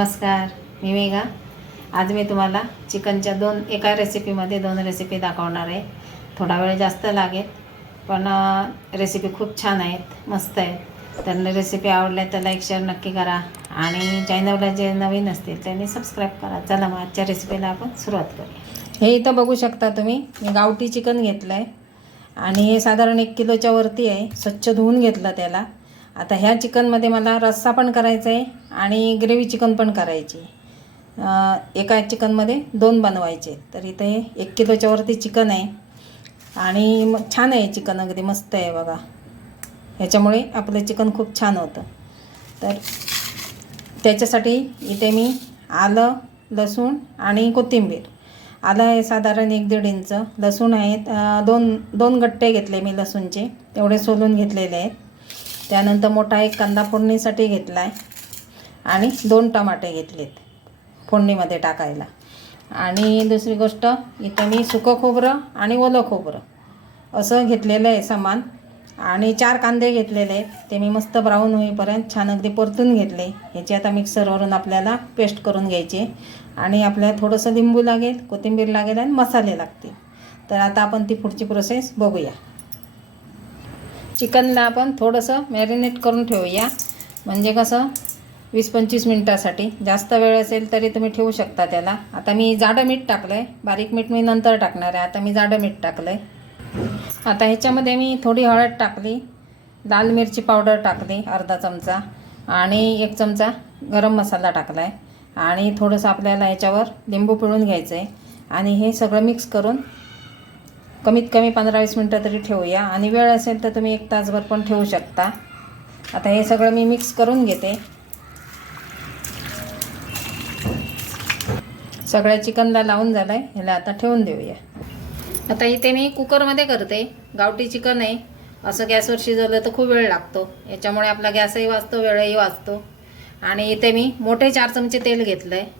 नमस्कार, मी मेघा. आज मी तुम्हाला चिकनच्या एका रेसिपीमध्ये 2 रेसिपी दाखवणार आहे. थोडा वेळ जास्त लागेल, पण रेसिपी खूप छान आहेत, मस्त आहेत. तर रेसिपी आवडल्या तर लाईक शेअर नक्की करा आणि चॅनलला जे नवीन असतील त्यांनी सबस्क्राईब करा. चला मग आजच्या रेसिपीला आपण सुरुवात करूया. हे इथं बघू शकता तुम्ही, मी गावठी चिकन घेतलं आहे आणि हे साधारण 1 किलोच्या वरती आहे. स्वच्छ धुवून घेतलं त्याला. आता ह्या चिकनमध्ये मला रस्सा पण करायचा आहे आणि ग्रेव्ही चिकन पण करायची. एका चिकनमध्ये 2 बनवायचे. तर इथे 1 किलोच्या वरती चिकन आहे आणि मग छान आहे चिकन, अगदी मस्त आहे बघा. ह्याच्यामुळे आपलं चिकन खूप छान होतं. तर त्याच्यासाठी इथे मी आलं, लसूण आणि कोथिंबीर. आलं आहे साधारण 1-1.5 इंच. लसूण आहेत दोन गट्टे घेतले मी लसूणचे, तेवढे सोलून घेतलेले आहेत. त्यानंतर मोठा एक कांदा फोडणीसाठी घेतला आहे आणि 2 टमाटे घेतलेत फोडणीमध्ये टाकायला. आणि दुसरी गोष्ट, इथं मी सुकं खोबरं आणि ओलं खोबरं असं घेतलेलं आहे सामान. आणि 4 कांदे घेतलेले आहेत, ते मी मस्त ब्राऊन होईपर्यंत छान अगदी परतून घेतले. ह्याची आता मिक्सरवरून आपल्याला पेस्ट करून घ्यायची आणि आपल्याला थोडंसं लिंबू लागेल, कोथिंबीर लागेल आणि मसाले लागतील. तर आता आपण ती पुढची प्रोसेस बघूया. चिकनला आपण थोडंसं मॅरिनेट करून ठेवूया, म्हणजे कसं 20-25 मिनटासाठी. जास्त वेळ असेल तरी तुम्ही ठेवू शकता त्याला. आता मी जाडं मीठ टाकलं आहे, बारीक मीठ मी नंतर टाकणार आहे. आता मी जाडं मीठ टाकलं आहे. आता ह्याच्यामध्ये मी थोडी हळद टाकली, लाल मिरची पावडर टाकली अर्धा चमचा आणि 1 चमचा गरम मसाला टाकला आहे. आणि थोडंसं आपल्याला ह्याच्यावर लिंबू पिळून घ्यायचं आहे आणि हे सगळं मिक्स करून कमीत कमी 15-20 मिनटं तरी ठेवूया. आणि वेळ असेल तर तुम्ही 1 तासभर पण ठेवू शकता. आता हे सगळं मी मिक्स करून घेते. सगळ्या चिकनला लावून झालं आहे, ह्याला आता ठेवून देऊया. आता इथे मी कुकरमध्ये करते. गावठी चिकन आहे, असं गॅसवर शिजवलं तर खूप वेळ लागतो. याच्यामुळे आपला गॅसही वाचतो, वेळही वाचतो. आणि इथे मी मोठे 4 चमचे तेल घेतलं आहे.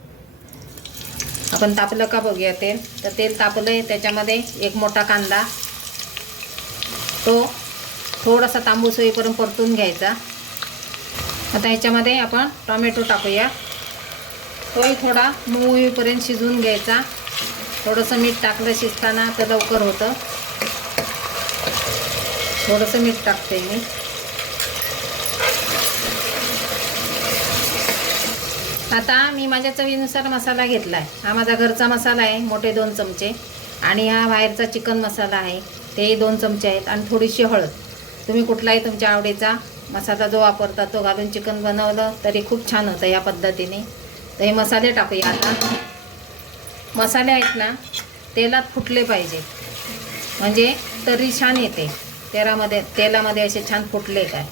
आपण तापलं का बघूया तेल. तर तेल तापलं आहे, त्याच्यामध्ये 1 मोठा कांदा, तो थोडासा तांबूस होईपर्यंत परतून घ्यायचा. आता ह्याच्यामध्ये आपण टोमॅटो टाकूया, तोही थोडा मऊ होईपर्यंत शिजवून घ्यायचा. थोडंसं मीठ टाकलं शिजताना तर लवकर होतं. थोडंसं मीठ टाकते मी. आता मी माझ्या चवीनुसार मसाला घेतला आहे. हा माझा घरचा मसाला आहे, मोठे 2 चमचे. आणि हा बाहेरचा चिकन मसाला आहे, तेही 2 चमचे आहेत. आणि थोडीशी हळद. तुम्ही कुठलाही तुमच्या आवडीचा मसाला जो वापरता तो घालून चिकन बनवलं तरी खूप छान होतं या पद्धतीने. तर हे मसाले टाकूया. आता मसाले आहेत ना, तेलात फुटले पाहिजे, म्हणजे तरी छान येते. तेलामध्ये असे छान फुटले काय,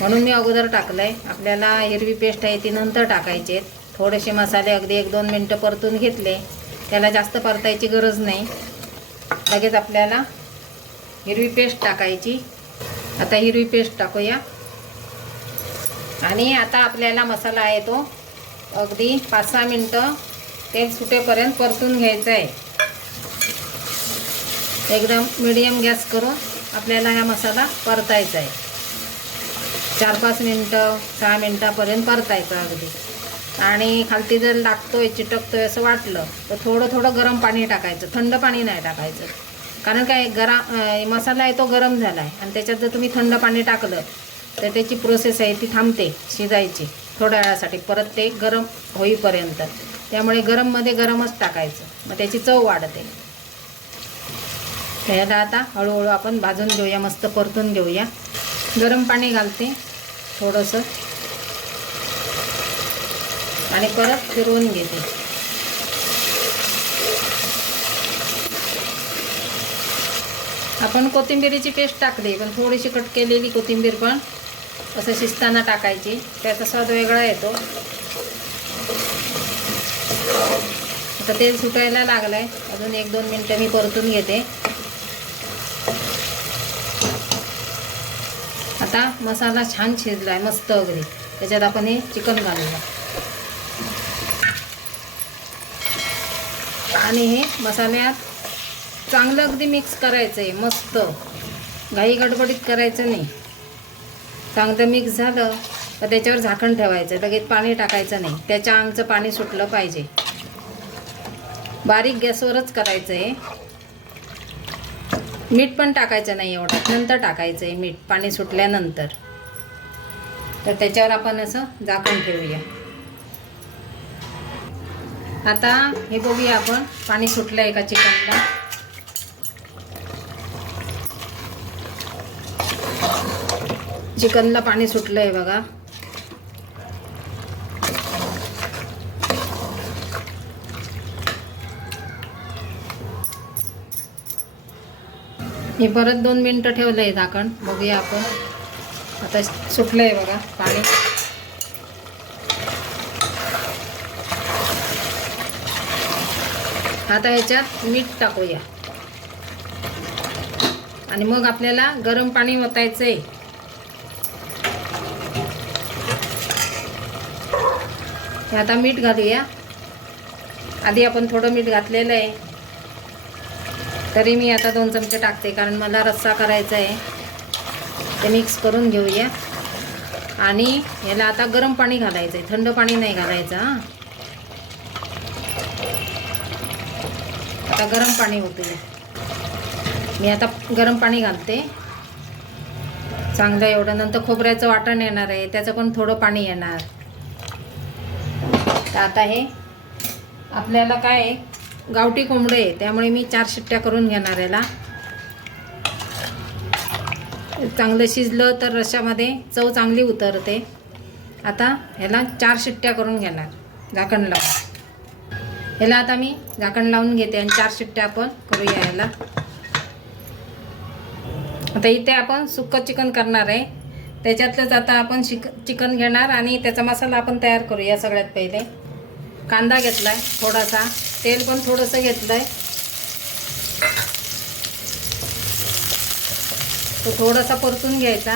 म्हणून मी अगोदर टाकलं आहे. आपल्याला हिरवी पेस्ट आहे ती नंतर टाकायची. थोडेसे मसाले अगदी 1-2 मिनटं परतून घेतले. त्याला जास्त परतायची गरज नाही, लगेच आपल्याला हिरवी पेस्ट टाकायची. आता हिरवी पेस्ट टाकूया. आणि आता आपल्याला मसाला आहे तो अगदी 5-6 मिनटं तेल सुटेपर्यंत परतून घ्यायचं आहे. एकदम मीडियम गॅस करून आपल्याला हा मसाला परतायचा आहे. 4-5 मिनटं 6 मिनटापर्यंत परतायचं अगदी. आणि खालती जर लागतोय, चिटकतोय असं वाटलं तर थोडं गरम पाणी टाकायचं, थंड पाणी नाही टाकायचं. कारण काय, मसाला आहे तो गरम झाला आहे आणि त्याच्यात जर तुम्ही थंड पाणी टाकलं तर त्याची प्रोसेस आहे ती थांबते शिजायची थोड्या वेळासाठी, परत ते गरम होईपर्यंत. त्यामुळे गरममध्ये गरमच टाकायचं, मग त्याची चव वाढते. त्याला आता हळूहळू आपण भाजून घेऊया, मस्त परतून घेऊया. गरम पाणी घालते थोडंसं आणि परत फिरवून घेते. आपण कोथिंबीरीची पेस्ट टाकली, पण थोडीशी कट केलेली कोथिंबीर पण असं शिजताना टाकायची, त्याचा स्वाद वेगळा येतो. आता तेल सुटायला लागलं आहे, अजून 1-2 मिनटं मी परतून घेते. आता मसाला छान शिजला आहे मस्त अगदी. त्याच्यात आपण हे चिकन घालूया आणि हे मसाल्यात चांगलं अगदी मिक्स करायचं आहे. मस्त घाई गडबडीत करायचं नाही. चांगलं मिक्स झालं तर त्याच्यावर झाकण ठेवायचं, लगेच पाणी टाकायचं नाही, त्याच्या अंगचं पाणी सुटलं पाहिजे. बारीक गॅसवरच करायचं आहे. मीठ पण टाकायचं नाही एवढं, नंतर टाकायचं आहे मीठ पाणी सुटल्यानंतर. तर त्याच्यावर आपण असं झाकण ठेवूया. आता हे बघूया आपण पाणी सुटलं आहे का चिकनला. चिकनला पाणी सुटलं आहे बघा. मी परत 2 मिनटं ठेवलं आहे झाकण. बघूया आपण. आता सुटलं आहे बघा पाणी. आता ह्याच्यात मीठ टाकूया आणि मग आपल्याला गरम पाणी ओतायचं आहे. आता मीठ घालूया. आधी आपण थोडं मीठ घातलेलं आहे, तरी मी आता 2 चमचे टाकते, कारण मला रस्सा करायचा आहे. ते मिक्स करून घेऊया. आणि याला आता गरम पाणी घालायचं आहे, थंड पाणी नाही घालायचं. हां, आता गरम पाणी होते. मी आता गरम पाणी घालते चांगलं एवढं. नंतर खोबऱ्याचं वाटण येणार आहे, त्याचं पण थोडं पाणी येणार. तर आता हे आपल्याला काय आहे, गावठी कोंबडे आहे, त्यामुळे मी 4 शिट्ट्या करून घेणार. याला चांगलं शिजलं तर रश्श्यामध्ये चव चांगली उतरते. आता ह्याला 4 शिट्ट्या करून घेणार झाकण लावून. ह्याला आता मी झाकण लावून घेते आणि 4 शिट्ट्या आपण करूया ह्याला. आता इथे आपण सुक्कं चिकन करणार आहे, त्याच्यातलंच आता आपण चिकन घेणार आणि त्याचा मसाला आपण तयार करूया. सगळ्यात पहिले कांदा घेतला आहे थोडासा, तेल पण थोडंसं घेतलं आहे. तो थोडासा परतून घ्यायचा.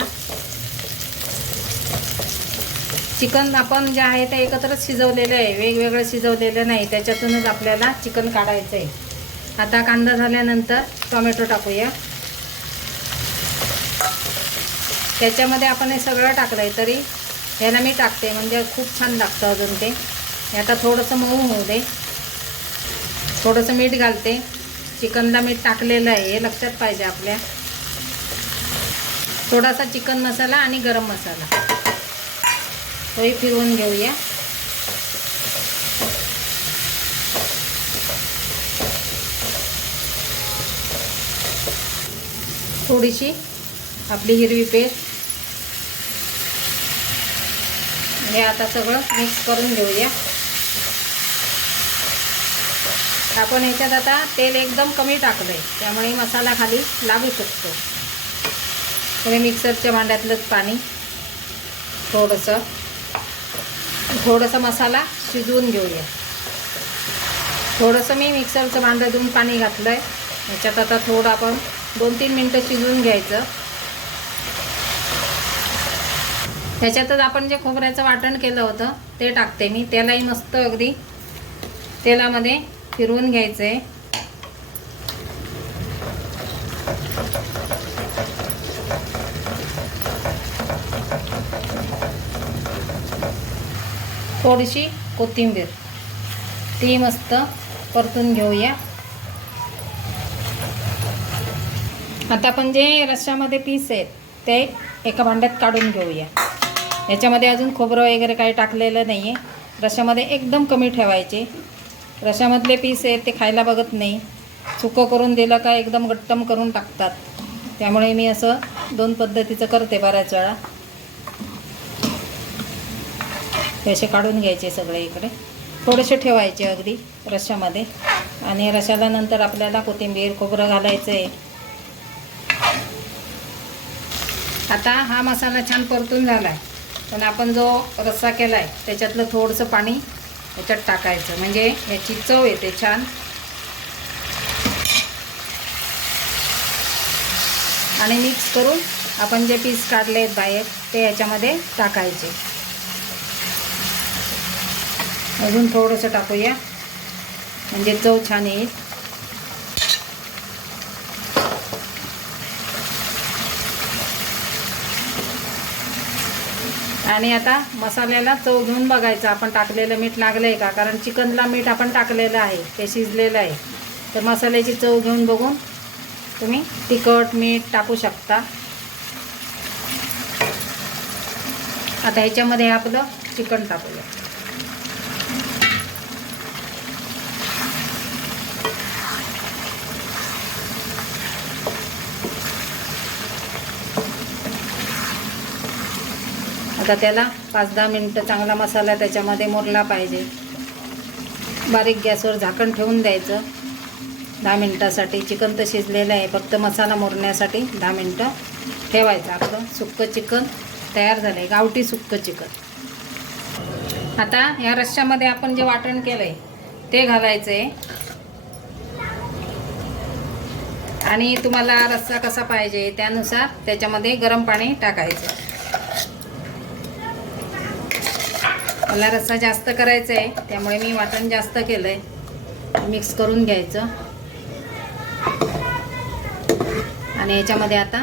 चिकन आपण जे आहे ते एकत्रच शिजवलेलं आहे, वेगवेगळं शिजवलेलं नाही. त्याच्यातूनच आपल्याला चिकन काढायचं आहे. आता कांदा झाल्यानंतर टोमॅटो टाकूया. त्याच्यामध्ये आपण हे सगळं टाकलं आहे, तरी ह्याला मी टाकते म्हणजे खूप छान लागतं अजून ते. आता थोडंसं मऊ होऊ दे. थोडंसं मीठ घालते. चिकनला मीठ टाकलेलं आहे हे लक्षात पाहिजे आपल्या. थोडासा चिकन मसाला आणि गरम मसाला तोही फिरवून घेऊया. थोडीशी आपली हिरवी पेस्ट. हे आता सगळं मिक्स करून घेऊया. आपण ह्याच्यात आता तेल एकदम कमी टाकलं आहे, त्यामुळे मसाला खाली लागू शकतो. तर मिक्सरच्या भांड्यातलंच पाणी थोडंसं मसाला शिजवून घेऊया. थोडंसं मी मिक्सरचं भांडं धुवून पाणी घातलं आहे. ह्याच्यात आता थोडं आपण 2-3 मिनटं शिजवून घ्यायचं. त्याच्यातच आपण जे खोबऱ्याचं वाटण केलं होतं ते टाकते मी. त्यालाही मस्त अगदी तेलामध्ये फिरवून घ्यायचं आहे. थोडीशी कोथिंबीर ती मस्त परतून घेऊया. आता आपण जे रश्श्यामध्ये पीस आहेत ते एका भांड्यात काढून घेऊया. याच्यामध्ये अजून खोबरं वगैरे काही टाकलेलं नाही आहे. रश्श्यामध्ये एकदम कमी ठेवायचे. रश्श्यामधले पीस आहेत ते खायला बघत नाही. सुकं करून दिलं का एकदम गट्टम करून टाकतात. त्यामुळे मी असं 2 पद्धतीचं करते बऱ्याच वेळा. हे असे काढून घ्यायचे सगळे इकडे. थोडेसे ठेवायचे अगदी रश्श्यामध्ये. आणि रश्श्याला नंतर आपल्याला कोथिंबीर खोबरं घालायचं आहे. आता हा मसाला छान परतून झाला आहे, पण आपण जो रस्सा केला आहे त्याच्यातलं थोडंसं पाणी याच्यात टाकायचं, म्हणजे याची चव येते छान. आणि मिक्स करून आपण जे पीस काढले आहेत बाहेर ते याच्यामध्ये टाकायचे. अजून थोडंसं टाकूया म्हणजे चव छान येईल. आणि आता मसाल्याला चव घेऊन बघायचं आपण टाकलेलं मीठ लागलं आहे का, कारण चिकनला मीठ आपण टाकलेलं आहे, ते शिजलेलं आहे. तर मसाल्याची चव घेऊन बघून तुम्ही तिखट मीठ टाकू शकता. आता ह्याच्यामध्ये आपलं चिकन टाकूया. आता त्याला 5-10 मिनटं चांगला मसाला त्याच्यामध्ये मुरला पाहिजे. बारीक गॅसवर झाकण ठेवून द्यायचं 10 मिनटासाठी. चिकन तर शिजलेलं आहे, फक्त मसाला मुरण्यासाठी 10 मिनटं ठेवायचं. आपलं सुक्कं चिकन तयार झालं आहे, गावठी सुक्कं चिकन. आता ह्या रश्श्यामध्ये आपण जे वाटण केलं आहे ते घालायचं आहे. आणि तुम्हाला रस्सा कसा पाहिजे त्यानुसार त्याच्यामध्ये गरम पाणी टाकायचं. मला रस्सा जास्त करायचा आहे त्यामुळे मी वाटण जास्त केलं आहे. मिक्स करून घ्यायचं. आणि याच्यामध्ये आता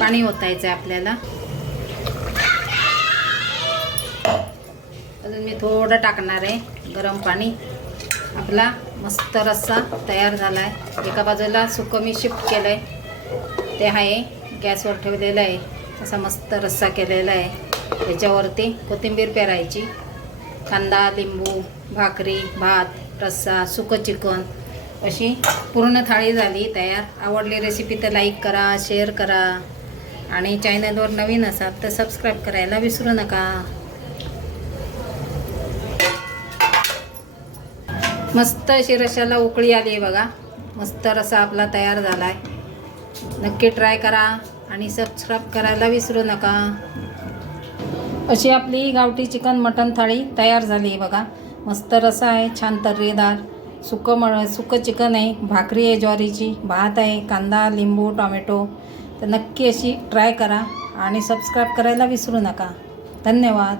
पाणी ओतायचं आहे आपल्याला. अजून मी थोडं टाकणार आहे गरम पाणी. आपला मस्त रस्सा तयार झाला आहे. एका बाजूला सुकं मी शिफ्ट केलं आहे, ते आहे गॅसवर ठेवलेलं आहे. असा मस्त रस्सा केलेला आहे. त्याच्यावरती कोथिंबीर पेरायची, कांदा लिंबू भाकरी भात रस्सा सुकं चिकन, अशी पूर्ण थाळी झाली तयार. आवडली रेसिपी तर लाईक करा, शेअर करा आणि चॅनलवर नवीन असाल तर सबस्क्राईब करायला विसरू नका. मस्त अशी रश्श्याला उकळी आली आहे बघा. मस्त रस्सा आपला तयार झाला आहे. नक्की ट्राय करा आणि सबस्क्राईब करायला विसरू नका. अशी आपली गावठी चिकन मटण थाळी तयार झाली आहे बघा. मस्त रस्सा आहे, छान तर्रीदार. सुकं चिकन आहे, भाकरी आहे ज्वारीची, भात आहे, कांदा लिंबू टोमॅटो. तर नक्की अशी ट्राय करा आणि सबस्क्राईब करायला विसरू नका. धन्यवाद.